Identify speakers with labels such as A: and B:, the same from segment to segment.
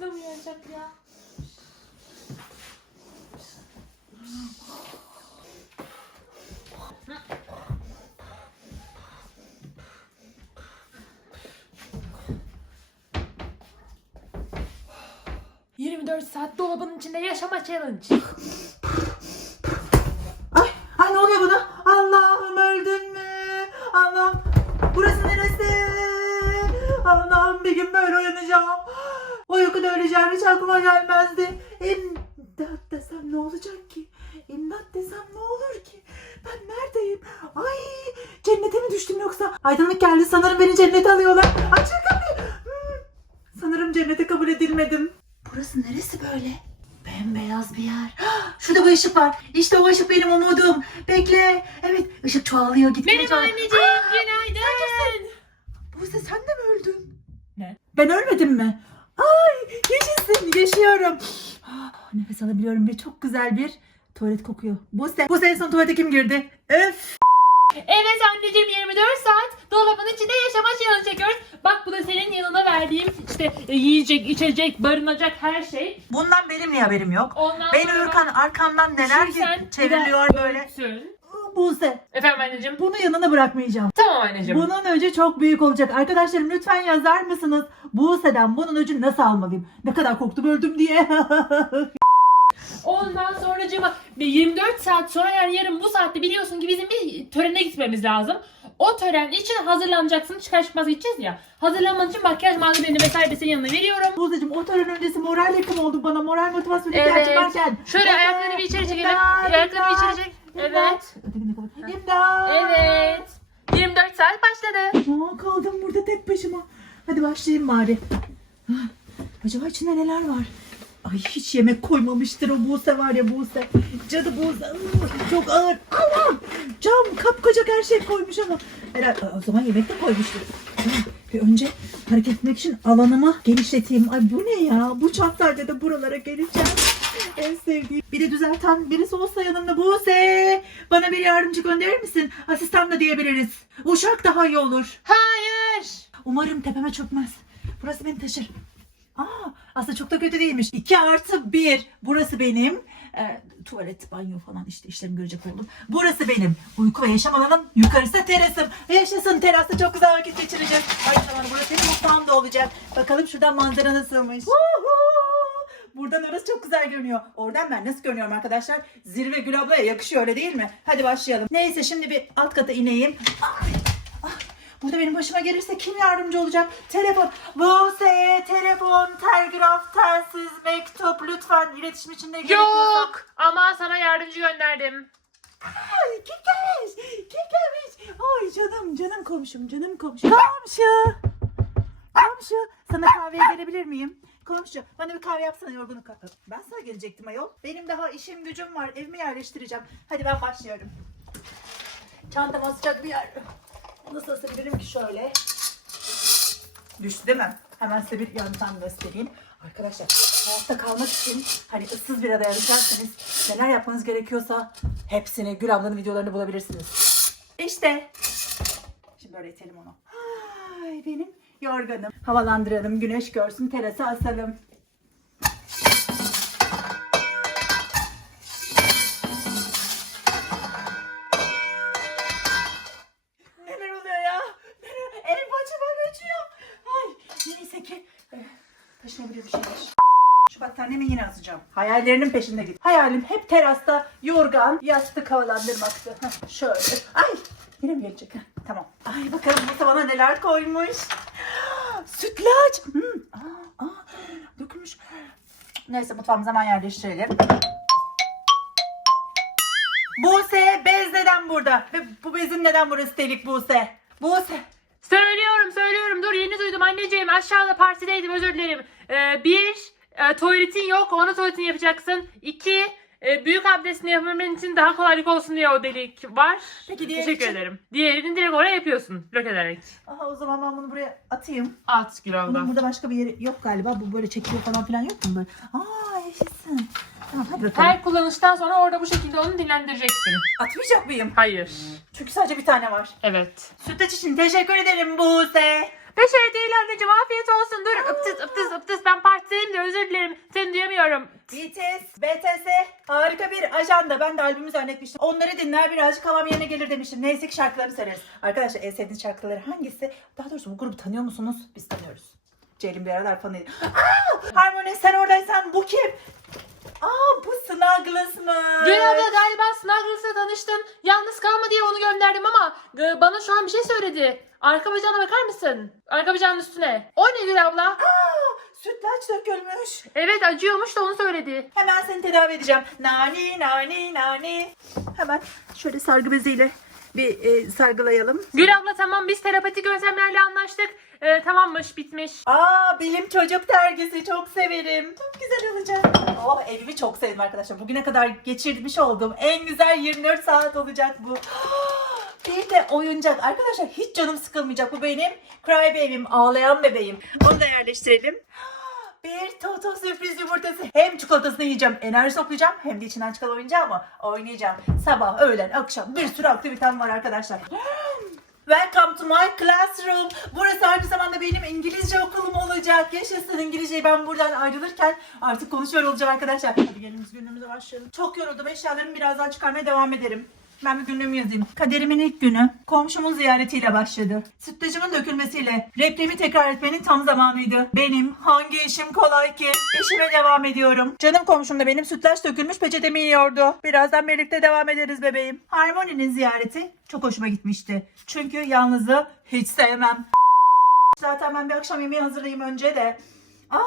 A: Nasıl uyanacak ya? ...24 saat dolabın içinde yaşama challenge.
B: Ay, ay ne oluyor bana? Allah'ım öldüm mü? Allah'ım burası neresi? Allah'ım bir gün böyle uyanacağım. Uykuda öleceğim hiç aklıma gelmezdi. İmdat desem ne olacak ki? İmdat desem ne olur ki? Ben neredeyim? Ay cennete mi düştüm yoksa? Aydınlık geldi sanırım beni cennete alıyorlar. Açın kapıyı. Hmm, Sanırım cennete kabul edilmedim. Burası neresi böyle? Bembeyaz bir yer. Şurada bir ışık var. İşte o ışık benim umudum. Bekle. Evet ışık çoğalıyor gitmeye
A: Benim
B: çoğalıyor.
A: anneciğim günaydın.
B: Buse sen de mi öldün?
A: Ne?
B: Ben ölmedim mi? Ay yaşasın yaşıyorum. Ah, Nefes alabiliyorum ve çok güzel bir tuvalet kokuyor. Buse, Buse en son tuvalete kim girdi? Öf.
A: Evet anneciğim 24 saat dolabın içinde yaşama challenge çekiyoruz. Bak bu da senin verdiğim işte yiyecek, içecek, barınacak her şey.
B: Bundan benim niye haberim yok?
A: Ondan
B: Ben
A: sonra
B: arkamdan neler
A: de
B: böyle.
A: ölsün.
B: Buse
A: Efendim anneciğim.
B: bunu yanına bırakmayacağım.
A: Tamam anneciğim.
B: Bunun öcü çok büyük olacak. Arkadaşlarım lütfen yazar mısınız? Buse'den bunun öcünü nasıl almalıyım? Ne kadar korktum öldüm diye.
A: Ondan sonracığıma 24 saat sonra yani yarın bu saatte biliyorsun ki bizim bir törene gitmemiz lazım. O tören için hazırlanacaksın. Çıkar çıkmaz gideceğiz ya. Hazırlanman için makyaj malzemelerini vesaire de senin yanına veriyorum.
B: Buse'cim o tören öncesi moral yakım oldu bana. Moral motivasyon
A: Evet.
B: ihtiyacım varken.
A: Şöyle
B: Evet.
A: ayaklarını bir içeri çekelim.
B: İmdat,
A: Ayaklarını bir içeri
B: imdat,
A: çek.
B: imdat.
A: Evet.
B: Ötekini kapat. İmdat.
A: Evet. 24 saat başladı.
B: Aa, kaldım burada tek başıma. Hadi başlayayım bari. Ah, Acaba içinde neler var? Ay hiç yemek koymamıştır o Buse var ya Buse. Cadı Buse. Çok ağır. Aman! Cam kapkacak her şey koymuş ama. Herhalde o zaman yemek de koymuştur. Bir önce hareket etmek için alanımı genişleteyim. Ay bu ne ya? Bu çantayla da buralara geleceğim. En sevdiğim. Biri düzelten birisi olsa yanımda Buse. Bana bir yardımcı gönderir misin? Asistan da diyebiliriz. Uşak daha iyi olur.
A: Hayır.
B: Umarım tepeme çökmez. Burası beni taşır. Aa, aslında çok da kötü değilmiş. 2 artı 1. Burası benim. e, tuvalet, banyo falan işte işlerimi görecek oldum. Burası benim. Uyku ve yaşam alanım. Yukarısı terasım. Yaşasın terasta çok güzel vakit geçireceğiz. Aynı zamanda burası benim mutfağım da olacak. Bakalım şuradan manzara nasılmış. Buradan orası çok güzel görünüyor. Oradan ben nasıl görünüyorum arkadaşlar? Zirve Gül ablaya yakışıyor öyle değil mi? Hadi başlayalım. Neyse şimdi bir alt kata ineyim. Ay, ay. Burada benim başıma gelirse kim yardımcı olacak? Telefon. Buse, telefon, telgraf, telsiz, mektup lütfen iletişim için ne gerekiyorsa.
A: Yok. Ama sana yardımcı gönderdim.
B: Ay kim gelmiş? Kim gelmiş? Ay canım canım komşum canım komşum. Komşu. Komşu sana kahveye gelebilir miyim? Komşu bana bir kahve yapsana yorgunluk kapı. Ben sana gelecektim ayol. Benim daha işim gücüm var. Evimi yerleştireceğim. Hadi ben başlıyorum. Çantam asacak bir yer. Nasıl asabilirim ki şöyle? Düştü değil mi? Hemen size bir yöntem göstereyim. Arkadaşlar hayatta kalmak için hani ıssız bir adaya düşerseniz neler yapmanız gerekiyorsa hepsini Gül ablanın videolarını bulabilirsiniz. İşte. Şimdi böyle itelim onu. Ay benim yorganım. Havalandıralım, güneş görsün, terasa asalım. Battaniyemi yine asacağım. Hayallerinin peşinde git. Hayalim hep terasta yorgan, yastık havalandırmaktı. Şöyle. Ay yine mi gelecek? Tamam. Ay bakalım bu bana neler koymuş. Sütlaç. Hmm. Aa, aa, dökülmüş. Neyse mutfağımıza hemen yerleştirelim. Buse bez neden burada? Ve bu bezin neden burası delik Buse? Buse.
A: Söylüyorum söylüyorum. Dur yeni duydum anneciğim. Aşağıda partideydim özür dilerim. Ee, bir, e, tuvaletin yok. Onu tuvaletini yapacaksın. İki, e, büyük abdestini yapabilmen için daha kolaylık olsun diye o delik var.
B: Peki diğeri
A: Teşekkür
B: için?
A: ederim. Diğerini direkt oraya yapıyorsun. Blok ederek.
B: Aha o zaman ben bunu buraya atayım.
A: At
B: Bunun
A: abla.
B: burada başka bir yeri yok galiba. Bu böyle çekiyor falan filan yok mu böyle? Aa yaşasın. Tamam hadi bakalım.
A: Her kullanıştan sonra orada bu şekilde onu dinlendireceksin.
B: Atmayacak mıyım?
A: Hayır.
B: Çünkü sadece bir tane var.
A: Evet.
B: Sütlaç için teşekkür ederim Buse.
A: Bir şey değil anneciğim afiyet olsun. Dur ıptıs ıptıs ıptıs ben partideyim de özür dilerim. Seni duyamıyorum.
B: BTS, BTS harika bir ajanda. Ben de albümü zannetmiştim. Onları dinler birazcık havam yerine gelir demiştim. Neyse ki şarkılarını söyleriz. Arkadaşlar en sevdiğiniz şarkıları hangisi? Daha doğrusu bu grubu tanıyor musunuz? Biz tanıyoruz. Ceylin bir aralar fanıydı. Harmony sen oradaysan bu kim? Aa bu Snuggles
A: abla galiba Snuggles'la tanıştın. Yalnız kalma diye onu gönderdim ama e, bana şu an bir şey söyledi. Arka bacağına bakar mısın? Arka bacağının üstüne. O ne Gül abla?
B: Aa, sütlaç dökülmüş.
A: Evet acıyormuş da onu söyledi.
B: Hemen seni tedavi edeceğim. Nani nani nani. Hemen şöyle sargı beziyle bir e, sargılayalım.
A: Gül abla tamam biz terapatik yöntemlerle anlaştık. E, tamammış bitmiş.
B: Aa bilim çocuk dergisi çok severim. Çok güzel olacak. Oh evimi çok sevdim arkadaşlar. Bugüne kadar geçirmiş olduğum en güzel 24 saat olacak bu. Bir de oyuncak. Arkadaşlar hiç canım sıkılmayacak. Bu benim cry baby'm, ağlayan bebeğim. Onu da yerleştirelim. Bir Toto sürpriz yumurtası. Hem çikolatasını yiyeceğim, enerji toplayacağım hem de içinden çıkan oyuncağımı oynayacağım. Sabah, öğlen, akşam bir sürü aktivitem var arkadaşlar. Welcome to my classroom. Burası aynı zamanda benim İngilizce okulum olacak. Yaşasın İngilizceyi ben buradan ayrılırken artık konuşuyor olacağım arkadaşlar. Hadi gelin biz günlüğümüze başlayalım. Çok yoruldum. Eşyalarımı birazdan çıkarmaya devam ederim. Ben bir günlüğümü yazayım. Kaderimin ilk günü komşumun ziyaretiyle başladı. Sütlacımın dökülmesiyle repliğimi tekrar etmenin tam zamanıydı. Benim hangi işim kolay ki? İşime devam ediyorum. Canım komşum da benim sütlaç dökülmüş peçetemi yiyordu. Birazdan birlikte devam ederiz bebeğim. Harmony'nin ziyareti çok hoşuma gitmişti. Çünkü yalnızlığı hiç sevmem. Zaten ben bir akşam yemeği hazırlayayım önce de. Aa,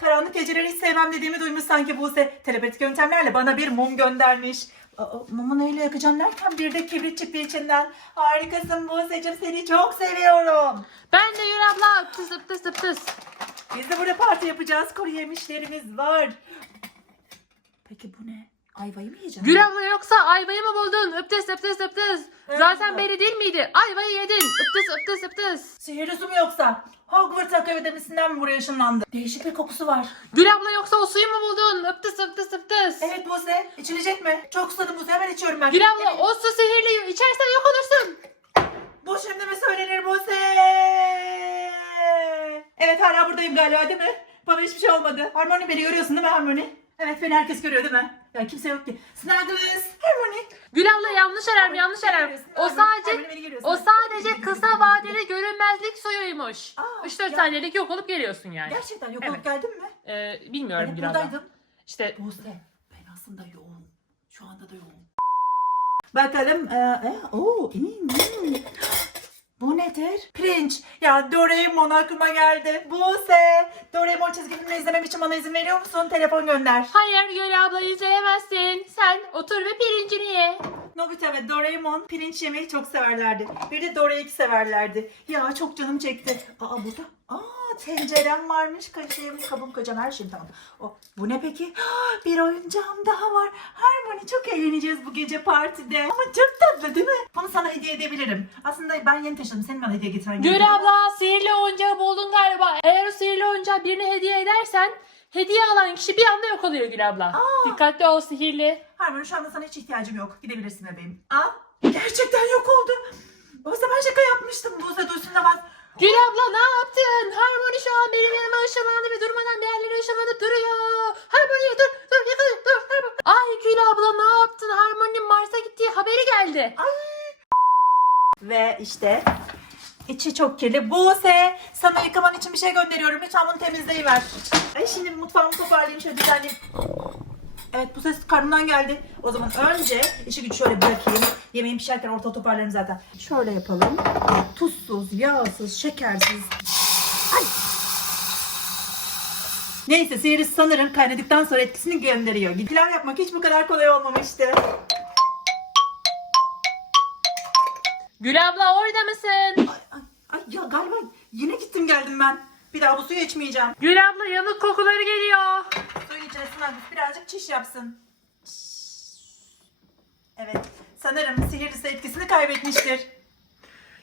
B: karanlık geceleri hiç sevmem dediğimi duymuş sanki Buse. Telepatik yöntemlerle bana bir mum göndermiş. Aa, mumu neyle yakacağım derken bir de kibrit çıktı içinden. Harikasın Buse'cim seni çok seviyorum.
A: Ben de Gül abla ıptıs ıptıs ıptıs.
B: Biz de burada parti yapacağız. Kuru yemişlerimiz var. Peki bu ne? Ayvayı mı yiyeceğim?
A: Gül abla yoksa ayvayı mı buldun? Iptıs ıptıs ıptıs.
B: Evet.
A: Zaten belli değil miydi? Ayvayı yedin. Iptıs ıptıs ıptıs.
B: Sihirli su mu yoksa? Hogwarts Akademisi'nden mi buraya ışınlandı? Değişik bir kokusu var.
A: Gül abla yoksa o suyu mu buldun? Iptıs ıptıs ıptıs.
B: Evet Buse. içilecek mi? Çok susadım Buse. Hemen içiyorum ben.
A: Gül abla
B: Evet.
A: o su sihirli. İçersen yok olursun.
B: Bu şimdi mi söylenir Buse? Evet hala buradayım galiba değil mi? Bana hiçbir şey olmadı. Harmony beni görüyorsun değil mi Harmony? Evet beni herkes görüyor değil mi? Ya kimse yok ki. Snuggles. Harmony.
A: Gül abla yanlış alarm yanlış alarm. O sadece o sadece kısa vadeli görünmezlik suyuymuş.
B: Aa,
A: 3-4
B: ya-
A: saniyelik yok olup geliyorsun yani.
B: Gerçekten yok
A: Evet.
B: olup geldin mi?
A: Ee, bilmiyorum Gül abla.
B: buradaydım.
A: İşte
B: Buse ben aslında yoğunum. Şu anda da yoğunum. Bakalım. E, e, oo, hmm, hmm. Bu nedir? Pirinç. Ya Doraemon aklıma geldi. Buse. Doraemon çizgi filmini izlemem için bana izin veriyor musun? Telefon gönder.
A: hayır Gül abla izleyemezsin. Sen otur ve pirincini ye.
B: Nobita ve Doraemon pirinç yemeyi çok severlerdi. Bir de Dora'yı severlerdi. Ya çok canım çekti. Aa burada. Aa tencerem varmış. Kaşığım, kabım, kocam her şeyim tamam. O, bu ne peki? Ah, Bir oyuncağım daha var. Harmony çok eğleneceğiz bu gece partide. Ama çok tatlı değil mi? Bunu sana hediye edebilirim. Aslında ben yeni taşıdım. Senin bana hediye getiren
A: Gül abla sihirli oyuncağı buldun galiba. Eğer o sihirli oyuncağı birine hediye edersen hediye alan kişi bir anda yok oluyor Gül abla.
B: Aa.
A: Dikkatli ol sihirli.
B: Harmony şu anda sana hiç ihtiyacım yok. Gidebilirsin bebeğim. Aa gerçekten yok oldu. O zaman şaka yapmıştım. Buse duysun da bak.
A: Gül abla ne yaptın? Harmony şu an benim yanıma ışınlandı ve durmadan bir yerlere ışınlanıp duruyor. Harmony dur dur yakala dur. Harmony. Ay Gül abla ne yaptın? Harmony'nin Mars'a gittiği haberi geldi.
B: Ve işte içi çok kirli. Buse sana yıkaman için bir şey gönderiyorum. Lütfen bunu temizleyiver. Ay şimdi mutfağımı toparlayayım şöyle düzenleyeyim. Evet bu ses karnımdan geldi. O zaman önce işi gücü şöyle bırakayım. Yemeğim pişerken orta toparlarım zaten. Şöyle yapalım. Tuzsuz, yağsız, şekersiz. Ay. Neyse sihirli sanırım kaynadıktan sonra etkisini gönderiyor. Pilav yapmak hiç bu kadar kolay olmamıştı.
A: Gül abla orada mısın?
B: Ay, ay, ay ya galiba yine gittim geldim ben. Bir daha bu suyu içmeyeceğim.
A: Gül abla yanık kokuları geliyor.
B: Suyun içerisine hafif birazcık çiş yapsın. Evet. Sanırım sihirlisi etkisini kaybetmiştir.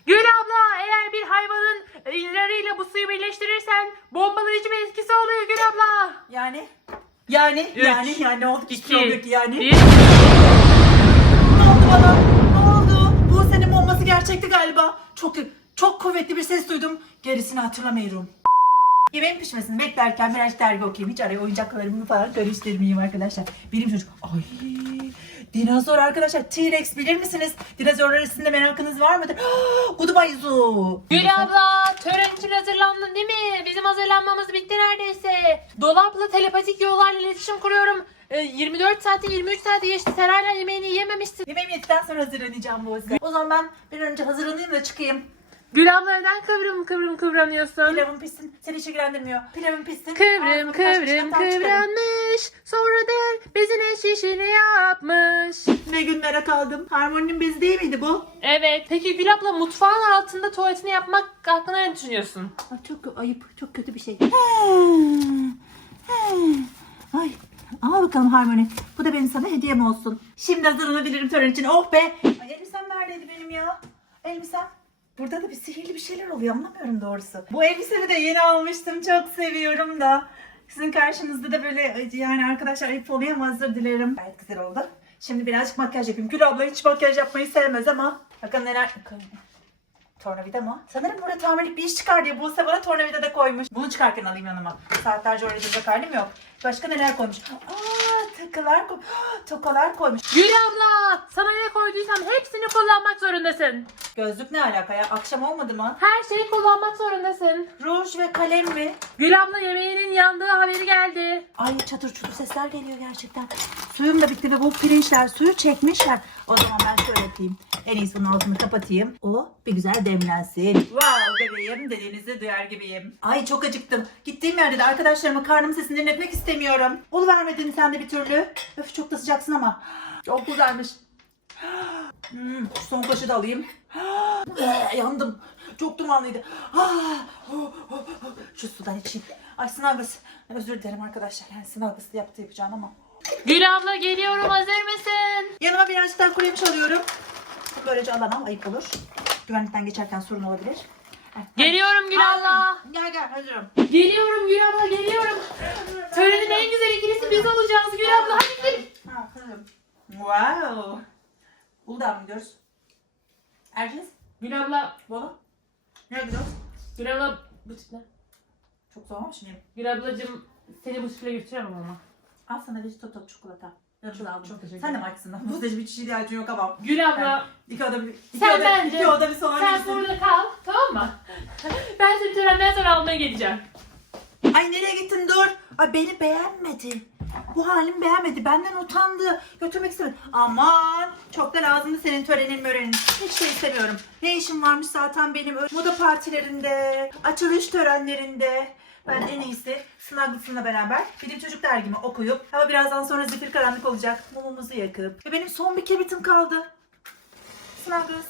A: Gül abla eğer bir hayvanın izleriyle bu suyu birleştirirsen bombalayıcı bir etkisi oluyor Gül abla.
B: Yani Yani
A: Üç,
B: yani yani ne oldu? Hiçbir
A: İki.
B: ki yani.
A: Bir.
B: Ne oldu bana? Ne oldu? Bu senin bombası gerçekti galiba. Çok çok kuvvetli bir ses duydum. Gerisini hatırlamıyorum. Yemeğin pişmesini beklerken birazcık dergi okuyayım. Hiç araya oyuncaklarımı falan karıştırmayayım arkadaşlar. Benim çocuk... Ay Dinozor arkadaşlar. T-Rex bilir misiniz? Dinozorlar arasında merakınız var mıdır? Kudubayzu.
A: Gül abla tören için hazırlandın değil mi? Bizim hazırlanmamız bitti neredeyse. Dolapla telepatik yollarla iletişim kuruyorum. Ee, 24 saati 23 saati geçti. Sen hala yemeğini yiyememişsin.
B: Yemeğimi yedikten sonra hazırlanacağım bu O zaman ben bir önce hazırlanayım da çıkayım.
A: Gül abla neden kıvrım kıvrım kıvranıyorsun?
B: Pilavım pişsin. Seni hiç ilgilendirmiyor. Pilavım pişsin.
A: Kıvrım
B: birkaç
A: kıvrım
B: kaşık daha çıkarım.
A: kıvranmış. Sonra da bezine şişini yapmış.
B: Ne günlere kaldım. Harmoninin bezi değil miydi bu?
A: Evet. Peki Gül abla mutfağın altında tuvaletini yapmak hakkında ne düşünüyorsun?
B: Ay, çok ayıp. Çok kötü bir şey. Ay. Al bakalım Harmony. Bu da benim sana hediyem olsun. Şimdi hazırlanabilirim tören için. Oh be. Ay elbisem neredeydi benim ya? Elbisem. Burada da bir sihirli bir şeyler oluyor anlamıyorum doğrusu. Bu elbisemi de yeni almıştım. Çok seviyorum da. Sizin karşınızda da böyle yani arkadaşlar ayıp ama özür dilerim. Gayet güzel oldu. Şimdi birazcık makyaj yapayım. Gül abla hiç makyaj yapmayı sevmez ama. Bakın neler... Tornavida mı? Sanırım burada tamirlik bir iş çıkar diye Buse bana tornavida da koymuş. Bunu çıkarken alayım yanıma. Saatlerce oraya duracak halim yok. Başka neler koymuş? Aa takılar koymuş. Tokalar koymuş.
A: Gül abla sana ne koyduysam hepsini kullanmak zorundasın.
B: Gözlük ne alaka ya? Akşam olmadı mı?
A: Her şeyi kullanmak zorundasın.
B: Ruj ve kalem mi?
A: Gül abla yemeğinin yandığı haberi geldi.
B: Ay çatır çutur sesler geliyor gerçekten. Suyum da bitti ve bu pirinçler suyu çekmişler. O zaman ben şöyle yapayım. En iyisi bunun altını kapatayım. O bir güzel demlensin. Wow bebeğim dediğinizi duyar gibiyim. Ay çok acıktım. Gittiğim yerde de arkadaşlarıma karnım sesini dinletmek istemiyorum. Ol vermedin sen de bir türlü. Öf çok da sıcaksın ama. Çok güzelmiş. Hmm, son kaşı da alayım. Ee, yandım. Çok dumanlıydı. Ah, oh, oh, oh. Şu sudan içeyim. Ay sınav. Özür dilerim arkadaşlar. Yani sınav yaptı yapacağım ama.
A: Gül abla geliyorum hazır mısın?
B: Yanıma birazcık daha kuru yemiş alıyorum. Böylece alamam. Ayıp olur. Güvenlikten geçerken sorun olabilir.
A: Geliyorum Gül abla.
B: Gel gel hazırım.
A: Geliyorum Gül abla geliyorum. Törenin en güzel ikilisi biz olacağız Gül abla hadi gidelim.
B: Wow. Uludağ mı gidiyoruz? Erciniz?
A: Gül abla.
B: Bolu? Nereye gidiyoruz?
A: Gül abla bu tip ne?
B: Çok soğumamış mıyım?
A: Gül ablacığım seni bu çiftliğe götüremem ama.
B: Al sana bir toto çikolata. Yanımıza aldım.
A: çok teşekkür
B: Sen de mi açsın? Bu seçim hiç ihtiyacın yok ama.
A: Gül abla
B: İki oda bir, iki
A: Sen
B: oda,
A: bence-
B: iki oda bir salon
A: sen
B: gibisin.
A: burada kal tamam mı? ben seni törenden sonra almaya geleceğim.
B: Ay nereye gittin dur. Ay beni beğenmedi. Bu halimi beğenmedi. Benden utandı. Götürmek istemedi. Aman çok da lazımdı senin törenin mörenin. Hiç şey istemiyorum. Ne işim varmış zaten benim moda partilerinde, açılış törenlerinde. Ben en iyisi Snuggets'ınla beraber bilim çocuk dergimi okuyup hava birazdan sonra zifir karanlık olacak. Mumumuzu yakıp. Ve benim son bir kebitim kaldı. Snuggles.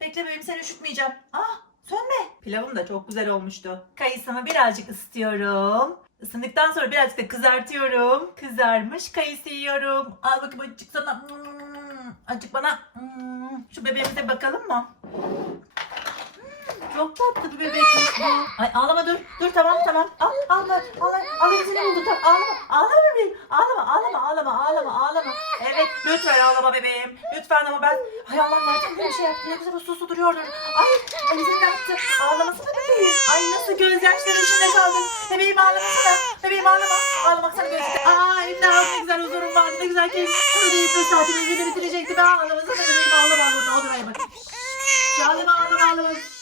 B: Bekle bebeğim seni üşütmeyeceğim. Ah sönme. Pilavım da çok güzel olmuştu. Kayısımı birazcık ısıtıyorum. Isındıktan sonra birazcık da kızartıyorum. Kızarmış kayısı yiyorum. Al bakayım acık sana. Hmm, Acık bana. Hmm. Şu bebeğimize bakalım mı? Hmm, Çok tatlı bir bebekmiş. Ay ağlama dur. Dur tamam tamam. Al. Ağlama. Al elbiseni buldu. Tamam ağlama. Ağlama bebeğim. Ağlama ağlama ağlama ağlama ağlama. Evet ağlama bebeğim. Lütfen ama ben. Ay Allah nereden böyle bir şey yaptı. Ne güzel uslu uslu duruyordur. Ay elbiseni de attı. Ağlamasana bebeğim. Ay nasıl gözyaşları içinde kaldın. Bebeğim ağlamasana. Bebeğim ağlama. Ağlamak sana gözükte. Ay ne ne güzel huzurum vardı. Ne güzel ki. Burada bir saatimi yedi bitirecekti. Ben ağlamasana bebeğim ağlama. Ne olur ay Ağlama ağlama ağlama.